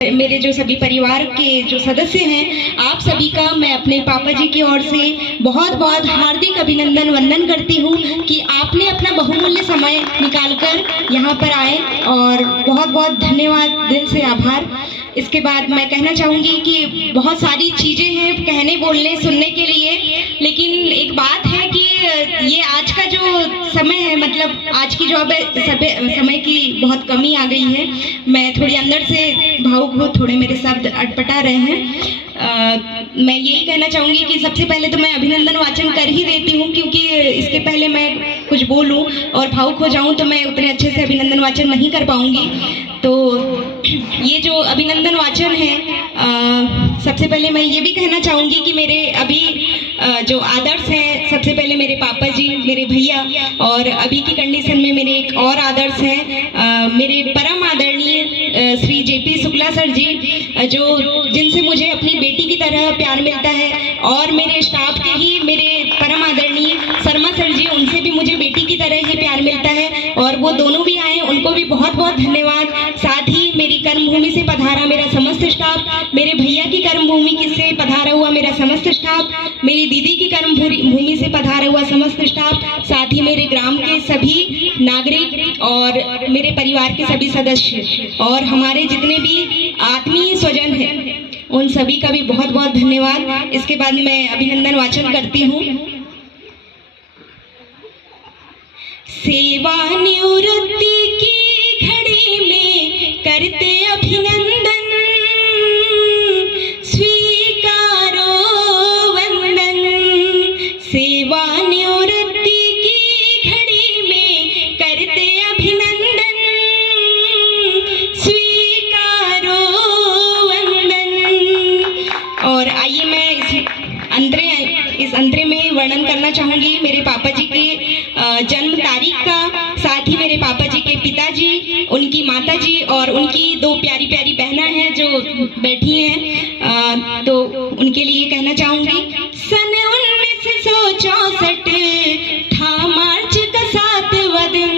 मेरे जो सभी परिवार के जो सदस्य हैं, आप सभी का मैं अपने पापा जी की ओर से बहुत बहुत हार्दिक अभिनंदन वंदन करती हूँ कि आपने अपना बहुमूल्य समय निकालकर यहाँ पर आए, और बहुत बहुत धन्यवाद, दिल से आभार। इसके बाद मैं कहना चाहूँगी कि बहुत सारी चीज़ें हैं कहने बोलने सुनने के लिए, लेकिन एक बात है कि ये आज का जो समय है, मतलब आज की जो अब समय की बहुत कमी आ गई है। मैं थोड़ी अंदर से भावुक हूँ, थोड़े मेरे शब्द अटपटा रहे हैं। मैं यही कहना चाहूँगी कि सबसे पहले तो मैं अभिनंदन वाचन कर ही देती हूँ, क्योंकि इसके पहले मैं कुछ बोलूँ और भावुक हो जाऊँ तो मैं उतने अच्छे से अभिनंदन वाचन नहीं कर पाऊँगी। तो ये जो अभिनंदन वाचन है, सबसे पहले मैं ये भी कहना चाहूँगी कि मेरे अभी जो आदर्श हैं, सबसे पहले मेरे पापा जी, मेरे भैया, और अभी की कंडीशन में मेरे एक और आदर्श हैं, मेरे परम आदरणीय श्री जेपी शुक्ला सर जी, जो जिनसे मुझे अपनी बेटी की तरह प्यार मिलता है, और मेरे स्टाफ के ही मेरे परम आदरणीय शर्मा सर जी, उनसे भी मुझे बेटी की तरह ही प्यार मिलता है, और वो दोनों भी आए, उनको भी बहुत बहुत धन्यवाद। साथ ही मेरी कर्मभूमि से पधारा मेरा समस्त स्टाफ, मेरे भैया की कर्मभूमि से पधारा हुआ मेरा समस्त स्टाफ, मेरी दीदी की कर्मभूमि से पधारा हुआ समस्त स्टाफ, साथ ही मेरे ग्राम के सभी नागरिक और मेरे परिवार के सभी सदस्य और हमारे जितने भी आत्मीय स्वजन हैं, उन सभी का भी बहुत बहुत धन्यवाद। इसके बाद मैं अभिनंदन वाचन करती हूँ। सेवानिवृत्ति की घड़ी में करते अभिनंदन, स्वीकारो वंदन। सेवानिवृत्ति की घड़ी में करते अभिनंदन, स्वीकारो वंदन। और आइए मैं इस अंतरे में वर्णन करना चाहूँगी मेरे पापा जी के जन्म तारीख का, साथ ही मेरे पापा जी के पिताजी, उनकी माता जी और उनकी दो प्यारी प्यारी बहनें हैं जो बैठी हैं, तो उनके लिए कहना चाहूँगी। सन 1964 था मार्च का 7वां दिन,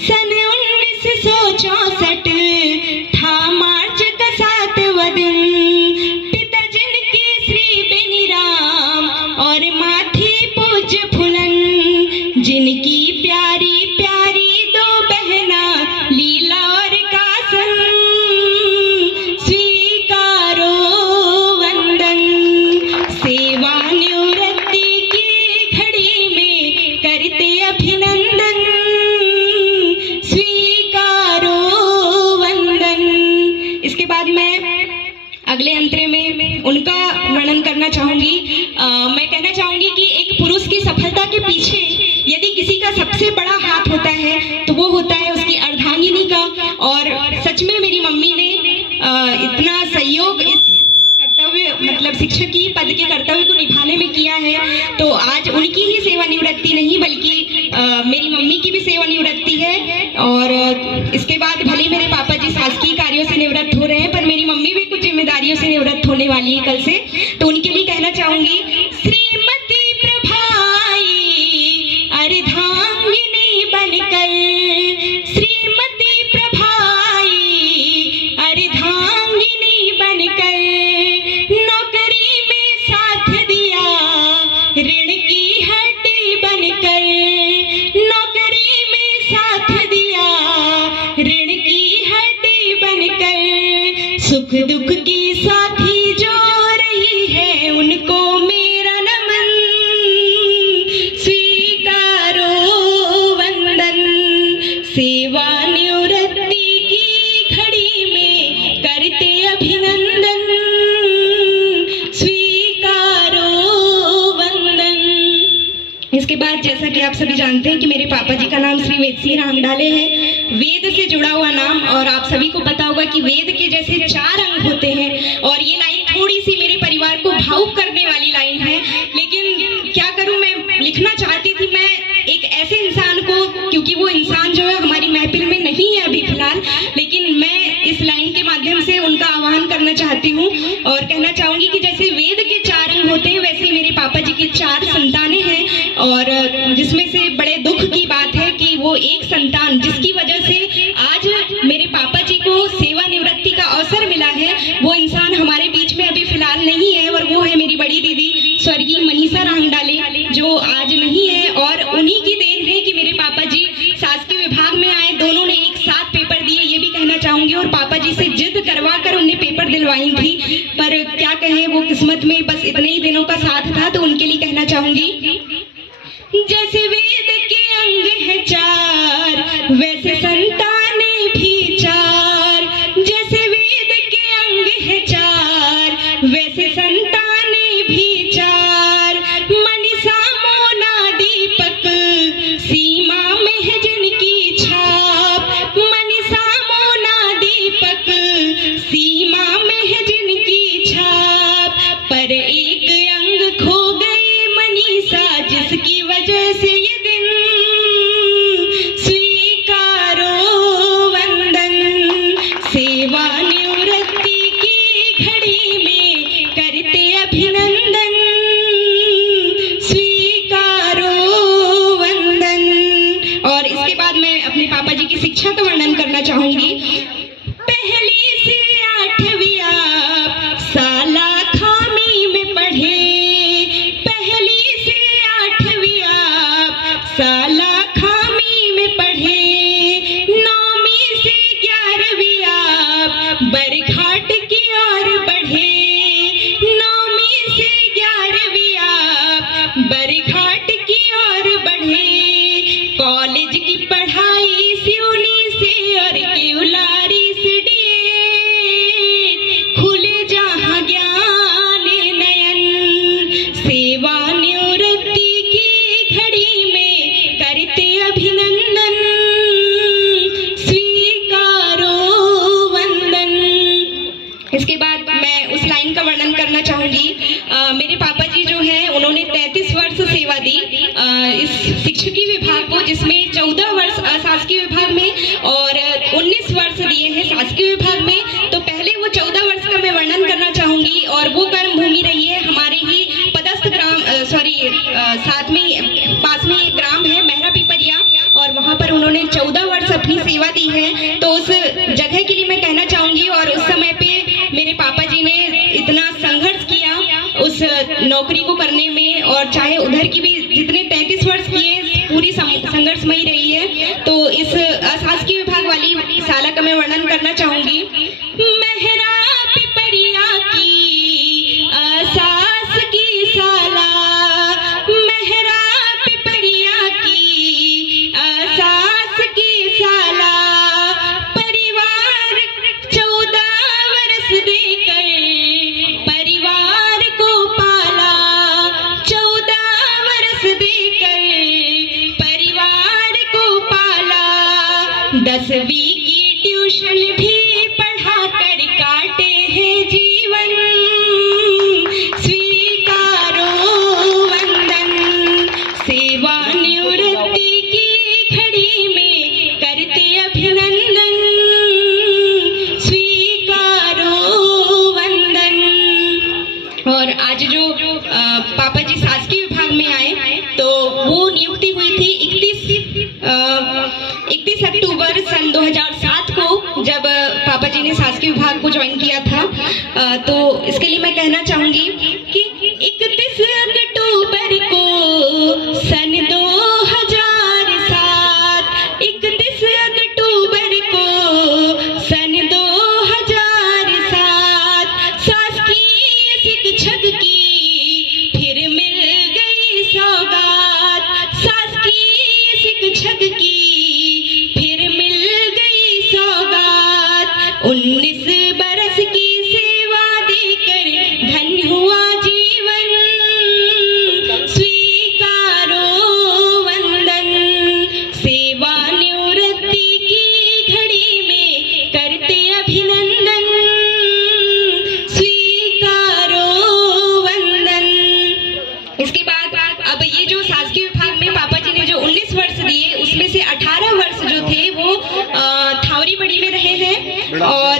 सन 1964 था मार्च का 7वां दिन। पिता जिनके श्री बेनीराम और माथी पूज्य फुलन, जिनकी प्यारी प्यारी दो बहना लीला और कासन, स्वीकारो वंदन। सेवानिवृत्ति की घड़ी में करते अभिनंदन, स्वीकारो वंदन। इसके बाद मैं अगले अंतरे में उनका वर्णन करना चाहूँगी। मैं कहना चाहूँगी कि एक पुरुष की सफलता के पीछे यदि किसी का सबसे बड़ा हाथ होता है तो वो होता है उसकी अर्धांगिनी का, और सच में मेरी मम्मी ने इतना सहयोग इस कर्तव्य, मतलब शिक्षक की पद के कर्तव्य को निभाने में किया है, तो आज उनकी ही सेवानिवृत्ति नहीं बल्कि मेरी मम्मी की भी सेवानिवृत्ति है। और इसके बाद भले मेरे पापा जी शासकीय कार्यों से निवृत्त हो रहे हैं, पर मेरी मम्मी भी कुछ जिम्मेदारियों से निवृत्त होने वाली है कल से, तो उनके लिए कहना चाहूँगी। श्रीमती प्रभाई अर्धांगिनी बनकर, श्रीमती प्रभाई अर्धांगिनी बनकर, नौकरी में साथ दिया ऋण की हड्डी बनकर, नौकरी में साथ दिया ऋण की हड्डी बनकर। सुख दुख की साथी जो रही है उनको मेरा नमन, स्वीकारो वंदन। सेवानिवृत्ति की घड़ी में करते अभिनंदन, स्वीकारो वंदन। इसके बाद जैसा कि आप सभी जानते हैं कि मेरे पापा जी का नाम श्री वेद सिंह रांगडाले है, वेद से जुड़ा हुआ नाम, और आप सभी को पता होगा कि वेद के जैसे 4 अंग होते हैं, और ये लाइन थोड़ी सी मेरे परिवार को भावुक करने वाली लाइन है, लेकिन क्या करूं, मैं लिखना चाहती थी मैं एक ऐसे इंसान को, क्योंकि वो इंसान जो है हमारी महफिल में नहीं है अभी फिलहाल, लेकिन मैं इस लाइन के माध्यम से उनका आह्वान करना चाहती हूँ और कहना चाहूँगी कि जैसे वेद के 4 अंग होते हैं, वैसे मेरे पापा जी की 4 संतानें हैं, और जिसमें से बड़े दुख की बात है कि वो एक संतान जिसकी वजह से आज मेरे पापा जी को सेवानिवृत्ति का अवसर मिला है वो इंसान हमारे बीच में अभी फिलहाल नहीं है, और वो है मेरी बड़ी दीदी स्वर्गीय मनीषा रांगडाले, जो आज नहीं है। और उन्हीं की देन है कि मेरे पापा जी शासकीय विभाग में आए, दोनों ने एक साथ पेपर दिए, ये भी कहना चाहूँगी। और पापा जी से जिद करवा कर उन्हें पेपर दिलवाई थी, पर क्या कहें, वो किस्मत में बस इतने ही दिनों का साथ था, तो उनके लिए कहना चाहूँगी। जैसे वेद के अंग है चार, वैसे संतानें भी चार। जैसे वेद के अंग है चार, वैसे संतानें भी चार। मनीषा, मोना, दीपक, सीमा में है जिनकी छाप। मनीषा, मोना, दीपक, सीमा में है जिनकी छाप। पर एक अंग खो गई मनीषा, जिसकी वजह से ये दिन स्वीकारो वंदन। सेवानिवृत्ति की घड़ी में करते अभिनंदन, स्वीकारो वंदन। और इसके बाद मैं अपने पापा जी की शिक्षा का वर्णन करना चाहूंगी। पहली से 8वीं आप साला खामी में पढ़े। पहली से 8वीं आप साला खामी में पढ़े। 9वीं से 11वीं आप बरघाट की ओर बढ़े। 9वीं से 11वीं आप बरघाट की ओर बढ़े। कॉलेज की पढ़ाई सिवनी से और केवलारी से खुले जहाँ ज्ञान नयन। सेवानिवृत्ति की घड़ी में करते अभिनंदन, स्वीकारो वंदन। इसके बाद मैं उस लाइन का वर्णन करना चाहूंगी। मेरे पापा जी जो हैं उन्होंने 33 वर्ष सेवा दी इस शिक्षकी विभाग को, जिसमें 14 वर्ष अशासकीय विभाग में और 19 वर्ष दिए हैं शासकीय विभाग में। तो पहले वो 14 वर्ष का मैं वर्णन करना चाहूंगी। और वो कर्म भूमि रही है हमारे ही पदस्थ ग्राम साथ में पास में एक ग्राम है महरा पिपरिया, और वहाँ पर उन्होंने 14 वर्ष अपनी सेवा दी है। तो उस जगह के लिए मैं कहना चाहूंगी। और उस समय पे मेरे पापा जी ने इतना संघर्ष किया उस नौकरी को करने में, और चाहे उधर की भी जितने 33 वर्ष किए पूरी संघर्षमयी रही है। तो इस अशासकीय विभाग वाली साला का मैं वर्णन करना चाहूंगी। महरा पिपरिया की अशास की साला, महरा पिपरिया की अशास की साला। परिवार 14 वर्ष देकर परिवार को पाला। 14 वर्ष देकर परिवार को पाला। 10वीं की ट्यूशन भी पढ़ा कर काटे हैं जीवन, स्वीकारो वंदन। सेवानिवृत्ति की घड़ी में करते अभिनंदन, स्वीकारो वंदन। और आज जो पापा जी शासकीय विभाग में आए, तो वो नियुक्ति हुई थी 31 अक्टूबर सन 2007 को, जब पापा जी ने शासकीय विभाग को ज्वाइन किया था। तो इसके लिए मैं कहना चाहूंगी कि 31 अक्टूबर को सन 2007, 31 अक्टूबर को सन 2007, शासकीय शिक्षक की फिर मिल गई सौगात। शासकीय शिक्षक की फिर मिल गई सौगात। 19 बरस की सेवा देकर धन्य हुआ जीवन, स्वीकारो वंदन। सेवानिवृत्ति की घड़ी में करते अभिनंदन, स्वीकारो वंदन। इसके बाद अब ये जो शासकीय विभाग में पापा जी ने जो 19 वर्ष दिए, उसमें से 18 वर्ष जो थे वो थावरी बड़ी में रहे हैं, और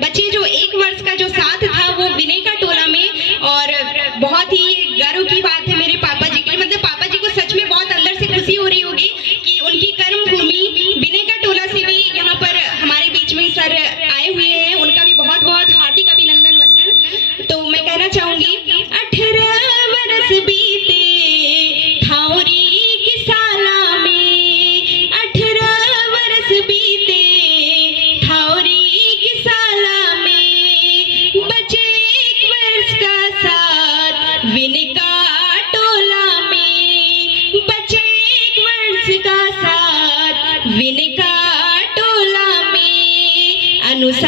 बचे जो 1 वर्ष का जो साथ था वो विनय का टोला में। और बहुत ही गर्व की बात है मेरे पापा जी के लिए, मतलब पापा जी को सच में बहुत अंदर से खुशी हो रही होगी कि उनकी कर्म भूमि विनय का टोला से भी यहाँ पर हमारे बीच में सर आए हुए हैं। उनका भी बहुत बहुत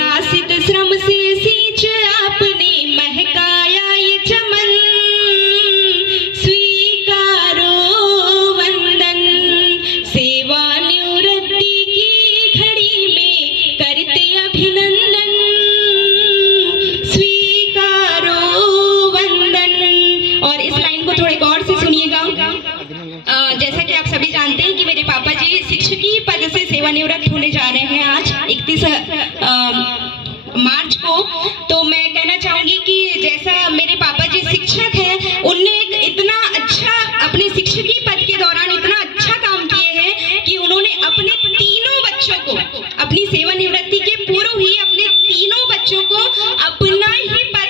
अनुशासित श्रम से सींच आपने महकाया ये चमन, स्वीकारो वंदन। सेवानिवृत्ति की घड़ी में करते अभिनंदन, स्वीकारो वंदन। और इस लाइन को थोड़े गौर से सुनिएगा। जैसा कि आप सभी जानते हैं कि मेरे पापा जी शिक्षकी पद से सेवानिवृत्त होने जा रहे हैं आज 31 मार्च को। तो मैं कहना चाहूंगी कि जैसा मेरे पापा जी शिक्षक हैं, उनने एक इतना अच्छा अपने शिक्षकी पद के दौरान इतना अच्छा काम किए हैं कि उन्होंने अपने तीनों बच्चों को अपनी सेवानिवृत्ति के पूर्व ही अपने तीनों बच्चों को अपना ही पद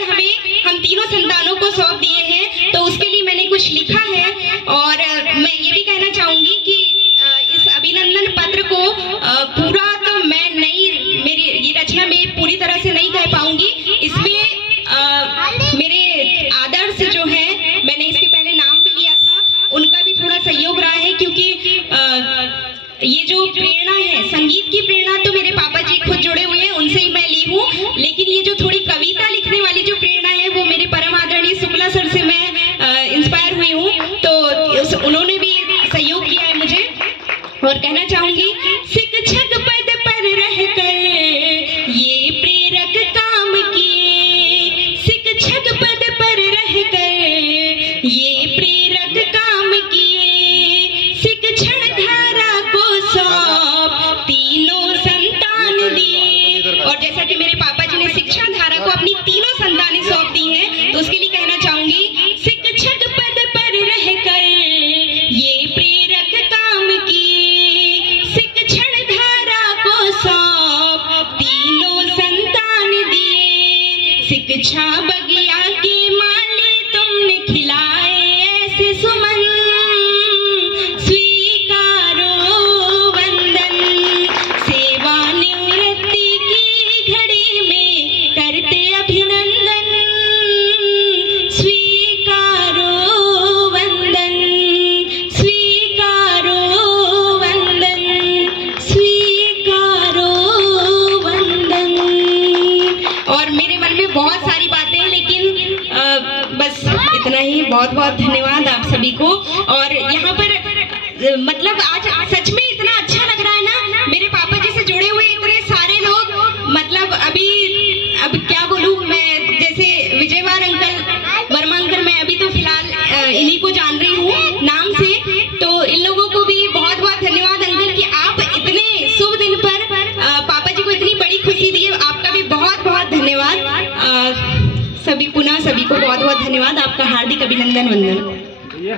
हम तीनों संतानों को सौंप दिए हैं। तो उसके लिए मैंने कुछ लिखा है और मैं ये भी कहना चाहूंगी कि इस अभिनंदन पत्र को पूरा तो मैं नहीं, मेरी ये रचना में पूरी तरह से नहीं कह पाऊंगी। इसमें मेरे आदर्श जो है, मैंने इसके पहले नाम भी लिया था, उनका भी थोड़ा सहयोग रहा है, क्योंकि ये जो प्रेरणा है, संगीत की प्रेरणा तो मेरे पापा जी खुद जुड़े हुए हैं, उनसे ही मैं ली हूँ। लेकिन ये जो थोड़ी कविता लिखने वाली जो प्रेरणा है, वो मेरे परम आदरणीय शुक्ला सर से मैं इंस्पायर हुई हूँ। तो उन्होंने भी सहयोग किया है मुझे। और कहना चाहूंगी, शिक्षक पद पर रहकर ये प्रेरक काम किए, शिक्षक पद पर रहकर ये प्रेरक काम किए, शिक्षण धारा को सौंप तीनों संतान दिए। और जैसा कि मेरे पापा जी ने शिक्षा धारा को अपनी तीनों संतानें सौंप दी हैं, तो उसके लिए कहना चाहूंगी, शिक्षक पद पर रहकर ये प्रेरक काम किए, शिक्षण धारा को सौंप तीनों संतान दिए, शिक्षा बगिया के माली तुमने खिलाए ऐसे सुमन, स्वीकारो वंदन। सेवानिवृत्ति की घड़ी में करते अभिनंदन, स्वीकारो वंदन, स्वीकारो वंदन, स्वीकारो वंदन। और मेरे मन में बहुत सारी बातें हैं, लेकिन बस इतना ही। बहुत बहुत धन्यवाद आप सभी को। और यहाँ पर मतलब आज सच में इतना अच्छा लग रहा है ना, मेरे पापा जी से जुड़े हुए इतने सारे लोग, मतलब अब क्या बोलूँ मैं, जैसे विजयवार अंकल, वर्मा अंकल, मैं अभी तो फिलहाल इन्हीं को जान रही हूँ नाम से। तो इन लोगों को भी बहुत बहुत धन्यवाद अंकल कि आप इतने शुभ दिन पर पापा जी को इतनी बड़ी खुशी दी है। आपका भी बहुत बहुत धन्यवाद। सभी को बहुत बहुत धन्यवाद। आपका हार्दिक अभिनंदन वंदन।